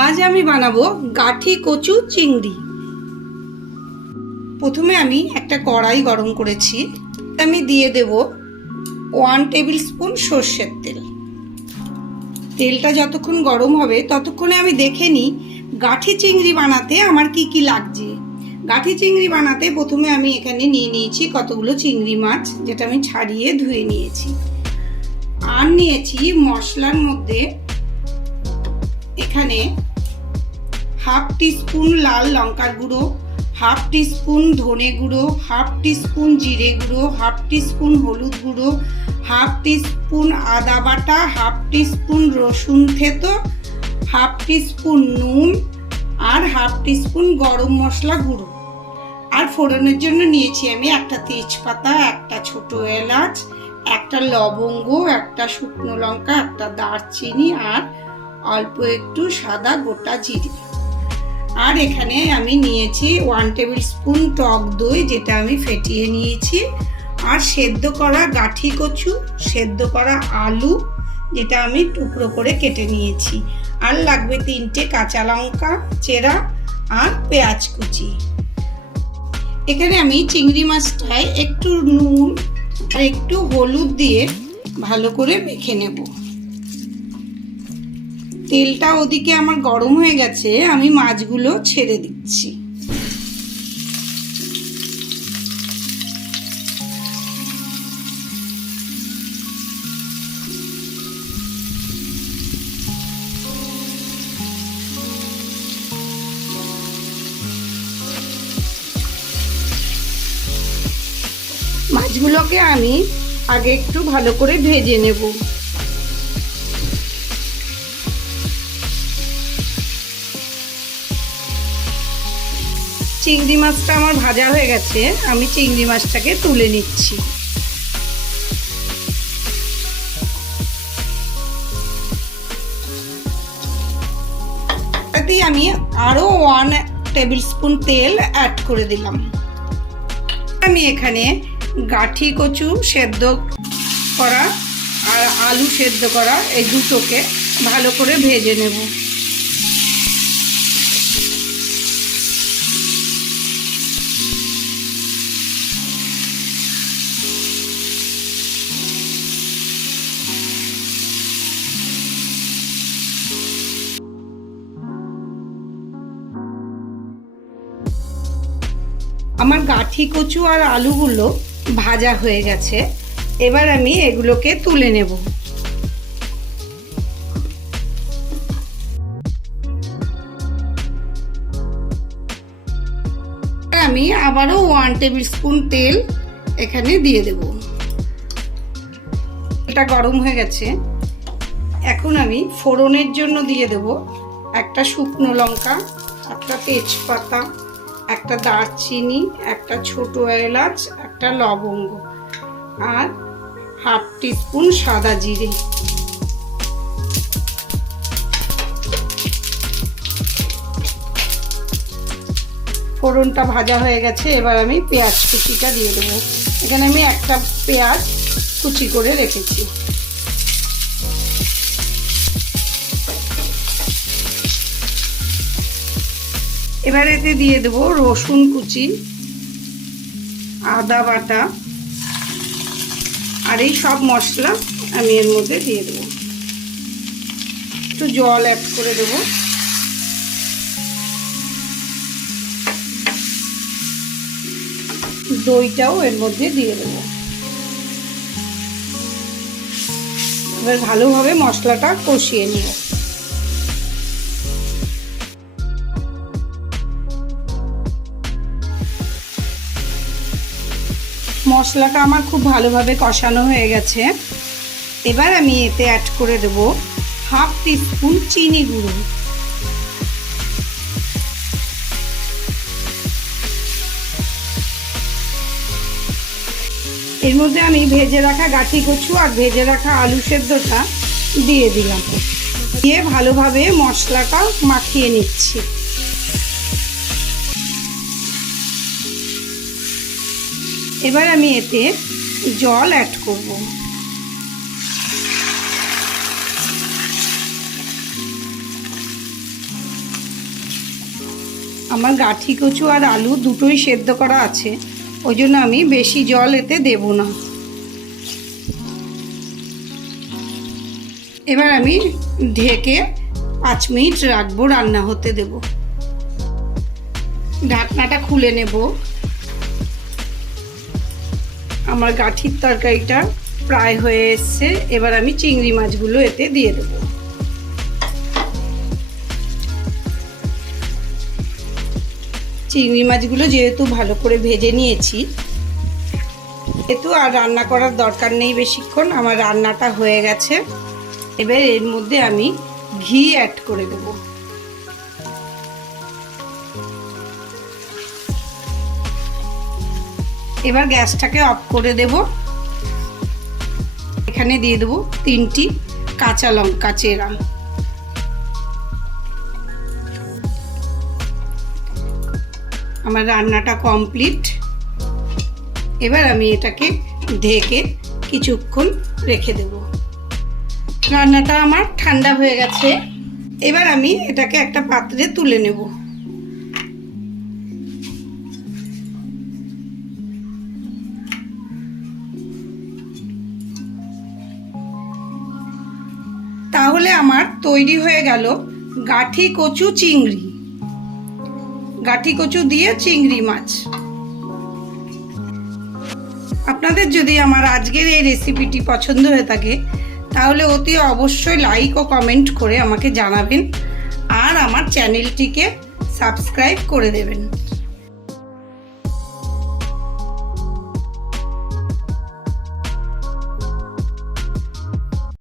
আজ আমি বানাবো গাঠি কচু চিংড়ি। প্রথমে আমি একটা কড়াই গরম করেছি, আমি দিয়ে দেব 1 টেবিল স্পুন সর্ষের তেল। তেলটা যতক্ষণ গরম হবে ততক্ষণে আমি দেখে নিই গাঠি চিংড়ি বানাতে আমার কি কি লাগছে। গাঠি চিংড়ি বানাতে প্রথমে আমি এখানে নিয়ে নিয়েছি কতগুলো চিংড়ি মাছ, যেটা আমি ছাড়িয়ে ধুয়ে নিয়েছি। আর নিয়েছি মশলার মধ্যে এখানে হাফ টিস্পুন লাল লঙ্কার গুঁড়ো, হাফ টিস্পুন ধনে গুঁড়ো, হাফ টিস্পুন জিরে গুঁড়ো, হাফ টিস্পুন হলুদ গুঁড়ো, হাফ টিস্পুন আদা বাটা, হাফ টিস্পুন রসুন থেতো, হাফ টিস্পুন নুন আর হাফ টিস্পুন গরম মশলা গুঁড়ো। আর ফোড়নের জন্য নিয়েছি আমি একটা তেজপাতা, একটা ছোট এলাচ, একটা লবঙ্গ, একটা শুকনো লঙ্কা, একটা দারচিনি আর অল্প একটু সাদা গোটা জিরে। আর এখানে আমি নিয়েছি 1 টেবিল স্পুন টক দই, যেটা আমি ফেটিয়ে নিয়েছি। আর সেদ্ধ করা গাঠি কচু, সেদ্ধ করা আলু, যেটা আমি টুকরো করে কেটে নিয়েছি। আর লাগবে 3টে কাঁচা লঙ্কা চেরা আর পেঁয়াজ কুচি। এখানে আমি চিংড়ি মাছটায় একটু নুন আর একটু হলুদ দিয়ে ভালো করে মেখে নেব। তেলটা ওদিকে আমার গরম হয়ে গেছে, আমি মাছগুলো ছেড়ে দিচ্ছি। মাছগুলোকে আমি আগে একটু ভালো করে ভেজে নেব। চিংড়ি মাছটা আমার ভাজা হয়ে গেছে, আমি চিংড়ি মাছটাকে তুলে নিচ্ছি। তাতে আমি আরো 1 টেবিল স্পুন তেল অ্যাড করে দিলাম। আমি এখানে গাঠি কচু সেদ্ধ করা আর আলু সেদ্ধ করা এই দুটোকে ভালো করে ভেজে নেব। আমার গাঠি কচু আর আলুগুলো ভাজা হয়ে গেছে, এবার আমি এগুলোকে তুলে নেব। আমি আবারও 1 টেবিল স্পুন তেল এখানে দিয়ে দেব। এটা গরম হয়ে গেছে, এখন আমি ফোড়নের জন্য দিয়ে দেব একটা শুকনো লঙ্কা, একটা তেজপাতা, একটা দারচিনি, একটা ছোট এলাচ, একটা লবঙ্গ আর হাফ টিস্পুন সাদা জিরে। ফোড়নটা ভাজা হয়ে গেছে, এবার আমি পেঁয়াজ কুচিটা দিয়ে দেবো। এখানে আমি একটা পেঁয়াজ কুচি করে রেখেছি। এবার এতে দিয়ে দেবো রসুন কুচি, আদা বাটা আর এই সব মশলা আমি এর মধ্যে দিয়ে দেবো। একটু জল অ্যাড করে দেবো। দইটাও এর মধ্যে দিয়ে দেবো। এবার ভালোভাবে মশলাটা কষিয়ে নেব। মশলাটা আমার খুব ভালোভাবে কষানো হয়ে গেছে, এবার আমি এতে অ্যাড করে দেব হাফ টিস্পুন চিনি গুঁড়ো। এর মধ্যে আমি ভেজে রাখা গাঠি কচু আর ভেজে রাখা আলু সেদ্ধটা দিয়ে দিলাম, দিয়ে ভালোভাবে মশলাটা মাখিয়ে নিচ্ছি। এবার আমি এতে জল অ্যাড করব। আমার গাঠি কচু আর আলু দুটোই সেদ্ধ করা আছে, ওই জন্য আমি বেশি জল এতে দেব না। এবার আমি ঢেকে 5 মিনিট রাখবো, রান্না হতে দেব। ঢাকনাটা খুলে নেব। আমার গাঠির তরকারিটা প্রায় হয়ে এসছে। এবার আমি চিংড়ি মাছগুলো এতে দিয়ে দেব। চিংড়ি মাছগুলো যেহেতু ভালো করে ভেজে নিয়েছি, যেহেতু আর রান্না করার দরকার নেই বেশিক্ষণ, আমার রান্নাটা হয়ে গেছে। এবার এর মধ্যে আমি ঘি অ্যাড করে দেব। এবার গ্যাসটাকে অফ করে দেব। এখানে দিয়ে দেব 3টি কাঁচা লঙ্কা চেরা। আমার রান্নাটা কমপ্লিট। এবার আমি এটাকে ঢেকে কিছুক্ষণ রেখে দেব। রান্নাটা আমার ঠান্ডা হয়ে গেছে। এবার আমি এটাকে একটা পাত্রে তুলে নেব। তাহলে আমার তৈরি হয়ে গেল গাঠি কচু চিংড়ি, গাঠি কচু দিয়ে চিংড়ি মাছ। আপনাদের যদি আমার আজকের এই রেসিপিটি পছন্দ হয়ে থাকে তাহলে অতি অবশ্যই লাইক ও কমেন্ট করে আমাকে জানাবেন, আর আমার চ্যানেলটিকে সাবস্ক্রাইব করে দেবেন।